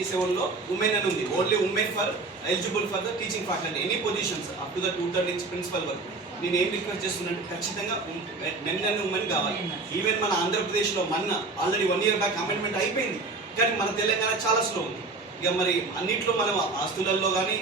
87లో women అని ఉంది. Only women for eligible for the teaching faculty any positions up to the 2/3 నుంచి principal వరకు. నేను ఏం రిక్వెస్ట్ చేస్తున్నానంటే ఖచ్చితంగా మెన్ అండ్ ఉమెన్ కావాలి. ఈవెన్ మన ఆంధ్రప్రదేశ్లో ఆల్రెడీ 1 year బ్యాక్ అమెండ్మెంట్ అయిపోయింది, కానీ మన తెలంగాణ చాలా స్లో ఉంది. ఇక మరి అన్నింటిలో మనం ఆస్తులలో కానీ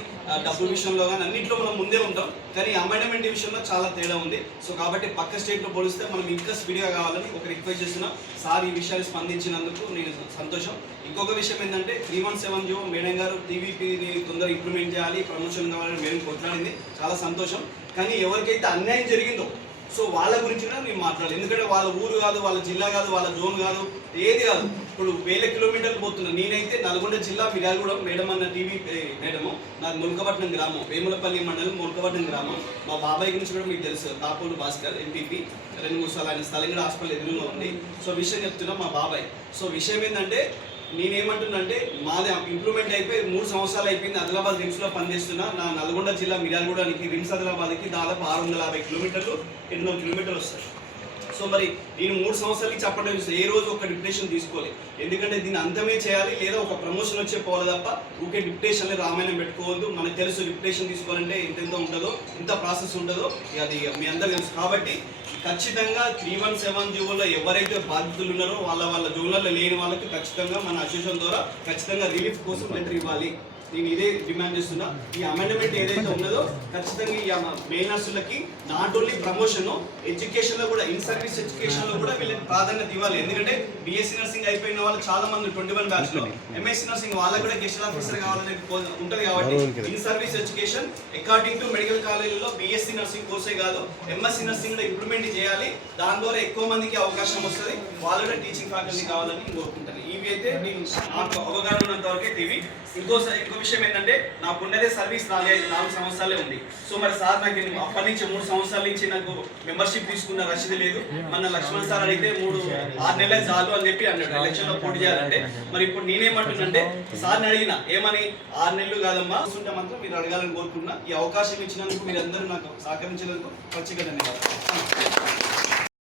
డబ్బు విషయంలో కానీ అన్నింటిలో మనం ముందే ఉంటాం, కానీ అమెండ్మెంట్ విషయంలో చాలా తేడా ఉంది. సో కాబట్టి పక్క స్టేట్లో పోలిస్తే మనం ఇంకా స్పీడ్గా కావాలని ఒక రిక్వెస్ట్ చేస్తున్నాం. సార్ ఈ విషయాన్ని స్పందించినందుకు నేను సంతోషం. ఇంకొక విషయం ఏంటంటే 317 మేడం గారు టీవీపీని తొందరగా ఇంప్లిమెంట్ చేయాలి, ప్రమోషన్ కావాలని మేడం కొట్లాడింది, చాలా సంతోషం. కానీ ఎవరికైతే అన్యాయం జరిగిందో సో వాళ్ళ గురించి కూడా నేను మాట్లాడాలి. ఎందుకంటే వాళ్ళ ఊరు కాదు, వాళ్ళ జిల్లా కాదు, వాళ్ళ జోన్ కాదు, ఏది కాదు. ఇప్పుడు 1000 kilometers పోతున్నా. నేనైతే నల్గొండ జిల్లా మిర్యాలగూడెం మేడం అన్న టీవీ మేడము, నాకు ముల్కపట్నం గ్రామం, వేములపల్లి మండలం ముల్కపట్నం గ్రామం. మా బాబాయ్ గురించి కూడా మీకు తెలుసు, తాపూరు భాస్కర్ ఎంపీపీ, 2-3 సార్లు ఆయన స్థలంగా హాస్పిటల్ ఎదురుగా ఉంది. సో విషయం చెప్తున్నా మా బాబాయ్. సో విషయం ఏంటంటే నేనేమంటున్నాంటే మాది ఇంప్రూవ్మెంట్ అయిపోయి 3 సంవత్సరాలు అయిపోయింది. ఆదిలాబాద్ రిమ్స్లో పనిచేస్తున్నా. నా నల్గొండ జిల్లా మిర్యాలగూడానికి రిమ్స్ ఆదిలాబాద్కి దాదాపు 650 kilometers 800 kilometers వస్తాయి. సో మరి నేను 3 సంవత్సరాల నుంచి అప్పటి నుంచి ఏ రోజు ఒక డిప్యుటేషన్ తీసుకోవాలి. ఎందుకంటే దీన్ని అంతమే చేయాలి, లేదా ఒక ప్రమోషన్ వచ్చే పోవాలి తప్ప ఊకే డిప్యుటేషన్లో రామాయణం పెట్టుకోవద్దు. మనకు తెలుసు డిప్యుటేషన్ తీసుకోవాలంటే ఎంత ఉంటుందో, ఎంత ప్రాసెస్ ఉంటుందో అది మీ అందరూ తెలుసు. కాబట్టి ఖచ్చితంగా 317 జీవోలో ఎవరైతే బాధితులు ఉన్నారో వాళ్ళ జోన్లలో లేని వాళ్ళకి ఖచ్చితంగా మన అసోసియేషన్ ద్వారా ఖచ్చితంగా రిలీఫ్ కోసం లెటర్ ఇవ్వాలి. నేను ఇదే డిమాండ్ చేస్తున్నా. ఈ అమెండ్మెంట్ ఏదైతే ఉన్నదో ఖచ్చితంగా ఈ మెయిన్ నర్సులకి నాట్ ఓన్లీ ప్రమోషన్, ఎడ్యుకేషన్లో కూడా, ఇన్ సర్వీస్ ఎడ్యుకేషన్లో కూడా వీళ్ళకి ప్రాధాన్యత ఇవ్వాలి. ఎందుకంటే బీఎస్సీ నర్సింగ్ అయిపోయిన వాళ్ళు చాలా మంది 21 బ్యాచ్లో, ఎంఎస్సీ నర్సింగ్ వాళ్ళకి కూడా గెస్టెడ్ ఆఫీసర్ కావాలని ఉంటుంది. కాబట్టి in service education according to medical కాలేజీలో బీఎస్సీ నర్సింగ్ కోర్సే కాదు, ఎంఎస్సీ నర్సింగ్ కూడా ఇంప్లిమెంట్ చేయాలి. దాని ద్వారా ఎక్కువ మందికి అవకాశం వస్తుంది, వాళ్ళు కూడా టీచింగ్ ఫ్యాకల్టీ కావాలని కోరుకుంటాను. ఇవి అయితే నేను నాకు అవగాహన ఉన్నంత వరకే ఇవి. ఇంకో విషయం ఏంటంటే నాకు ఉన్నదే సర్వీస్ 4 సంవత్సరాలే ఉంది. సో మరి సార్ నాకు అప్పటి నుంచి 3 సంవత్సరాల నుంచి నాకు మెంబర్షిప్ తీసుకున్న రసీదు లేదు. మన లక్ష్మణ్ సార్ అడిగితే 6 నెలలే చాలు అని చెప్పి అన్నాడు ఎలక్షన్లో పోటీ చేయాలంటే. మరి ఇప్పుడు నేనేమంటున్నానంటే సార్ని అడిగిన ఏమని 6 నెలలు కాదమ్మా ఉంటే మాత్రం మీరు అడగాలని కోరుకుంటున్నా. ఈ అవకాశం ఇచ్చినందుకు మీరందరూ నాకు సహకరించినందుకు ప్రత్యేక ధన్యవాదాలు.